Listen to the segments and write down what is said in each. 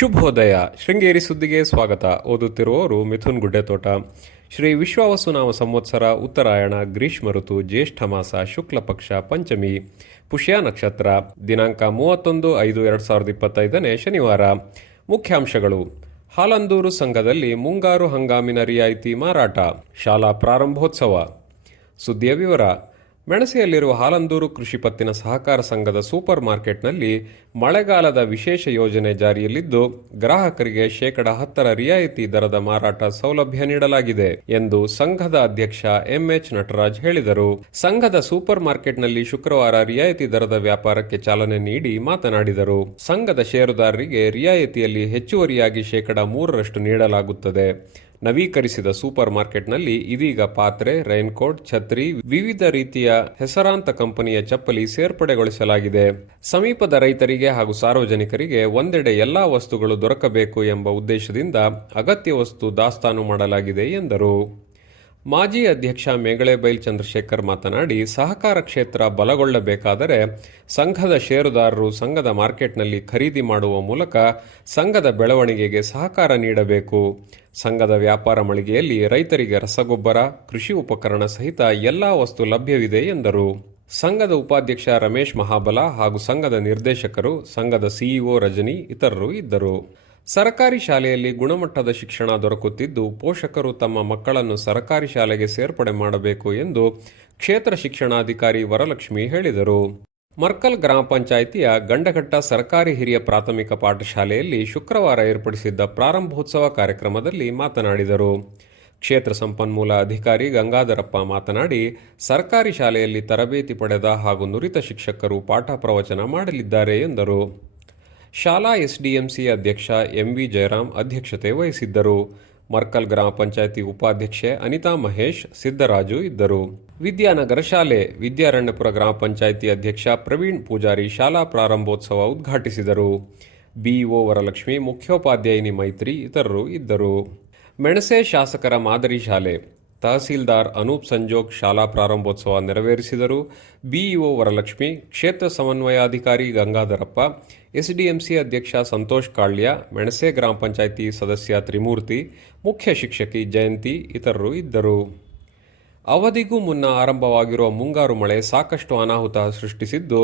ಶುಭೋದಯ. ಶೃಂಗೇರಿ ಸುದ್ದಿಗೆ ಸ್ವಾಗತ. ಓದುತ್ತಿರುವವರು ಮಿಥುನ್ ಗುಡ್ಡೆತೋಟ. ಶ್ರೀ ವಿಶ್ವಾವಸುನಾಮ ಸಂವತ್ಸರ, ಉತ್ತರಾಯಣ, ಗ್ರೀಷ್ಮ ಋತು, ಜ್ಯೇಷ್ಠ ಮಾಸ, ಶುಕ್ಲ ಪಕ್ಷ, ಪಂಚಮಿ, ಪುಷ್ಯ ನಕ್ಷತ್ರ. ದಿನಾಂಕ 31/5/2025 ಶನಿವಾರ. ಮುಖ್ಯಾಂಶಗಳು: ಹಾಲಂದೂರು ಸಂಘದಲ್ಲಿ ಮುಂಗಾರು ಹಂಗಾಮಿನ ರಿಯಾಯಿತಿ ಮಾರಾಟ. ಶಾಲಾ ಪ್ರಾರಂಭೋತ್ಸವ. ಸುದ್ದಿಯ ವಿವರ. ಮೆಣಸೆಯಲ್ಲಿರುವ ಹಾಲಂದೂರು ಕೃಷಿ ಪತ್ತಿನ ಸಹಕಾರ ಸಂಘದ ಸೂಪರ್ ಮಾರ್ಕೆಟ್ನಲ್ಲಿ ಮಳೆಗಾಲದ ವಿಶೇಷ ಯೋಜನೆ ಜಾರಿಯಲ್ಲಿದ್ದು, ಗ್ರಾಹಕರಿಗೆ 10% ರಿಯಾಯಿತಿ ದರದ ಮಾರಾಟ ಸೌಲಭ್ಯ ನೀಡಲಾಗಿದೆ ಎಂದು ಸಂಘದ ಅಧ್ಯಕ್ಷ ಎಂಎಚ್ ನಟರಾಜ್ ಹೇಳಿದರು. ಸಂಘದ ಸೂಪರ್ ಮಾರ್ಕೆಟ್ನಲ್ಲಿ ಶುಕ್ರವಾರ ರಿಯಾಯಿತಿ ದರದ ವ್ಯಾಪಾರಕ್ಕೆ ಚಾಲನೆ ನೀಡಿ ಮಾತನಾಡಿದರು. ಸಂಘದ ಷೇರುದಾರರಿಗೆ ರಿಯಾಯಿತಿಯಲ್ಲಿ ಹೆಚ್ಚುವರಿಯಾಗಿ 3% ನೀಡಲಾಗುತ್ತದೆ. ನವೀಕರಿಸಿದ ಸೂಪರ್ ಮಾರ್ಕೆಟ್ನಲ್ಲಿ ಇದೀಗ ಪಾತ್ರೆ, ರೈನ್ಕೋಟ್, ಛತ್ರಿ, ವಿವಿಧ ರೀತಿಯ ಹೆಸರಾಂತ ಕಂಪನಿಯ ಚಪ್ಪಲಿ ಸೇರ್ಪಡೆಗೊಳಿಸಲಾಗಿದೆ. ಸಮೀಪದ ರೈತರಿಗೆ ಹಾಗೂ ಸಾರ್ವಜನಿಕರಿಗೆ ಒಂದೆಡೆ ಎಲ್ಲಾ ವಸ್ತುಗಳು ದೊರಕಬೇಕು ಎಂಬ ಉದ್ದೇಶದಿಂದ ಅಗತ್ಯ ವಸ್ತು ದಾಸ್ತಾನು ಮಾಡಲಾಗಿದೆ ಎಂದರು. ಮಾಜಿ ಅಧ್ಯಕ್ಷ ಮೇಗಳೆಬೈಲ್ ಚಂದ್ರಶೇಖರ್ ಮಾತನಾಡಿ, ಸಹಕಾರ ಕ್ಷೇತ್ರ ಬಲಗೊಳ್ಳಬೇಕಾದರೆ ಸಂಘದ ಷೇರುದಾರರು ಸಂಘದ ಮಾರ್ಕೆಟ್ನಲ್ಲಿ ಖರೀದಿ ಮಾಡುವ ಮೂಲಕ ಸಂಘದ ಬೆಳವಣಿಗೆಗೆ ಸಹಕಾರ ನೀಡಬೇಕು. ಸಂಘದ ವ್ಯಾಪಾರ ಮಳಿಗೆಯಲ್ಲಿ ರೈತರಿಗೆ ರಸಗೊಬ್ಬರ, ಕೃಷಿ ಉಪಕರಣ ಸಹಿತ ಎಲ್ಲಾ ವಸ್ತು ಲಭ್ಯವಿದೆ ಎಂದರು. ಸಂಘದ ಉಪಾಧ್ಯಕ್ಷ ರಮೇಶ್ ಮಹಾಬಲ ಹಾಗೂ ಸಂಘದ ನಿರ್ದೇಶಕರು, ಸಂಘದ ಸಿಇಒ ರಜನಿ ಇತರರು ಇದ್ದರು. ಸರಕಾರಿ ಶಾಲೆಯಲ್ಲಿ ಗುಣಮಟ್ಟದ ಶಿಕ್ಷಣ ದೊರಕುತ್ತಿದ್ದು, ಪೋಷಕರು ತಮ್ಮ ಮಕ್ಕಳನ್ನು ಸರಕಾರಿ ಶಾಲೆಗೆ ಸೇರ್ಪಡೆ ಮಾಡಬೇಕು ಎಂದು ಕ್ಷೇತ್ರ ಶಿಕ್ಷಣಾಧಿಕಾರಿ ವರಲಕ್ಷ್ಮಿ ಹೇಳಿದರು. ಮರ್ಕಲ್ ಗ್ರಾಮ ಪಂಚಾಯಿತಿಯ ಗಂಡಘಟ್ಟ ಸರ್ಕಾರಿ ಹಿರಿಯ ಪ್ರಾಥಮಿಕ ಪಾಠಶಾಲೆಯಲ್ಲಿ ಶುಕ್ರವಾರ ಏರ್ಪಡಿಸಿದ್ದ ಪ್ರಾರಂಭೋತ್ಸವ ಕಾರ್ಯಕ್ರಮದಲ್ಲಿ ಮಾತನಾಡಿದರು. ಕ್ಷೇತ್ರ ಸಂಪನ್ಮೂಲ ಅಧಿಕಾರಿ ಗಂಗಾಧರಪ್ಪ ಮಾತನಾಡಿ, ಸರ್ಕಾರಿ ಶಾಲೆಯಲ್ಲಿ ತರಬೇತಿ ಪಡೆದ ಹಾಗೂ ನುರಿತ ಶಿಕ್ಷಕರು ಪಾಠ ಪ್ರವಚನ ಮಾಡಲಿದ್ದಾರೆ ಎಂದರು. ಶಾಲಾ ಎಸ್ಡಿಎಂಸಿ ಅಧ್ಯಕ್ಷ ಎಂವಿ ಜಯರಾಮ್ ಅಧ್ಯಕ್ಷತೆ ವಹಿಸಿದ್ದರು. ಮರ್ಕಲ್ ಗ್ರಾಮ ಪಂಚಾಯಿತಿ ಉಪಾಧ್ಯಕ್ಷೆ ಅನಿತಾ ಮಹೇಶ್, ಸಿದ್ದರಾಜು ಇದ್ದರು. ವಿದ್ಯಾನಗರ ಶಾಲೆ ವಿದ್ಯಾರಣ್ಯಪುರ ಗ್ರಾಮ ಪಂಚಾಯಿತಿ ಅಧ್ಯಕ್ಷ ಪ್ರವೀಣ್ ಪೂಜಾರಿ ಶಾಲಾ ಪ್ರಾರಂಭೋತ್ಸವ ಉದ್ಘಾಟಿಸಿದರು. ಬಿಇಒ ವರಲಕ್ಷ್ಮಿ, ಮುಖ್ಯೋಪಾಧ್ಯಾಯಿನಿ ಮೈತ್ರಿ ಇತರರು ಇದ್ದರು. ಮೆಣಸೆ ಶಾಸಕರ ಮಾದರಿ ಶಾಲೆ ತಹಸೀಲ್ದಾರ್ ಅನೂಪ್ ಸಂಜೋಗ್ ಶಾಲಾ ಪ್ರಾರಂಭೋತ್ಸವ ನೆರವೇರಿಸಿದರು. ಬಿಇಒ ವರಲಕ್ಷ್ಮಿ, ಕ್ಷೇತ್ರ ಸಮನ್ವಯಾಧಿಕಾರಿ ಗಂಗಾಧರಪ್ಪ, ಎಸ್ಡಿಎಂಸಿ ಅಧ್ಯಕ್ಷ ಸಂತೋಷ್ ಕಾಳ್ಯ, ಮೆಣಸೆ ಗ್ರಾಮ ಪಂಚಾಯಿತಿ ಸದಸ್ಯ ತ್ರಿಮೂರ್ತಿ, ಮುಖ್ಯ ಶಿಕ್ಷಕಿ ಜಯಂತಿ ಇತರರು ಇದ್ದರು. ಅವಧಿಗೂ ಮುನ್ನ ಆರಂಭವಾಗಿರುವ ಮುಂಗಾರು ಮಳೆ ಸಾಕಷ್ಟು ಅನಾಹುತ ಸೃಷ್ಟಿಸಿದ್ದು,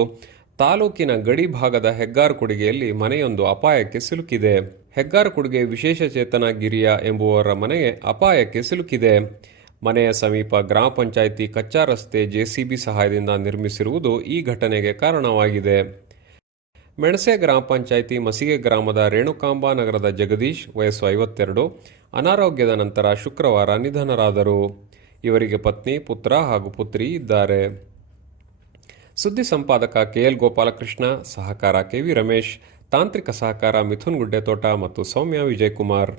ತಾಲೂಕಿನ ಗಡಿ ಭಾಗದ ಹೆಗ್ಗಾರಕುಡಿಗೆಯಲ್ಲಿ ಮನೆಯೊಂದು ಅಪಾಯಕ್ಕೆ ಸಿಲುಕಿದೆ. ಹೆಗ್ಗಾರಕುಡಿಗೆ ವಿಶೇಷಚೇತನ ಗಿರಿಯ ಎಂಬುವರ ಮನೆಗೆ ಅಪಾಯಕ್ಕೆ ಸಿಲುಕಿದೆ. ಮನೆಯ ಸಮೀಪ ಗ್ರಾಮ ಪಂಚಾಯಿತಿ ಕಚ್ಚಾ ರಸ್ತೆ ಜೆಸಿಬಿ ಸಹಾಯದಿಂದ ನಿರ್ಮಿಸಿರುವುದು ಈ ಘಟನೆಗೆ ಕಾರಣವಾಗಿದೆ. ಮೆಣಸೆ ಗ್ರಾಮ ಪಂಚಾಯಿತಿ ಮಸಿಗೆ ಗ್ರಾಮದ ರೇಣುಕಾಂಬಾ ನಗರದ ಜಗದೀಶ್, ವಯಸ್ಸು 52, ಅನಾರೋಗ್ಯದ ನಂತರ ಶುಕ್ರವಾರ ನಿಧನರಾದರು. ಇವರಿಗೆ ಪತ್ನಿ, ಪುತ್ರ ಹಾಗೂ ಪುತ್ರಿ ಇದ್ದಾರೆ. ಸುದ್ದಿ ಸಂಪಾದಕ ಕೆಎಲ್ ಗೋಪಾಲಕೃಷ್ಣ, ಸಹಕಾರ ಕೆವಿ ರಮೇಶ್, ತಾಂತ್ರಿಕ ಸಹಕಾರ ಮಿಥುನ್ ಗುಡ್ಡೆತೋಟ ಮತ್ತು ಸೌಮ್ಯ ವಿಜಯಕುಮಾರ್.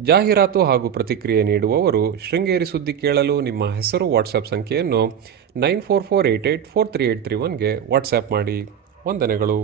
ಜಾಹೀರಾತು ಹಾಗೂ ಪ್ರತಿಕ್ರಿಯೆ ನೀಡುವವರು ಶೃಂಗೇರಿ ಸುದ್ದಿ ಕೇಳಲು ನಿಮ್ಮ ಹೆಸರು ವಾಟ್ಸ್ಆಪ್ ಸಂಖ್ಯೆಯನ್ನು 9448843831ಗೆ ವಾಟ್ಸ್ಆಪ್ ಮಾಡಿ. ವಂದನೆಗಳು.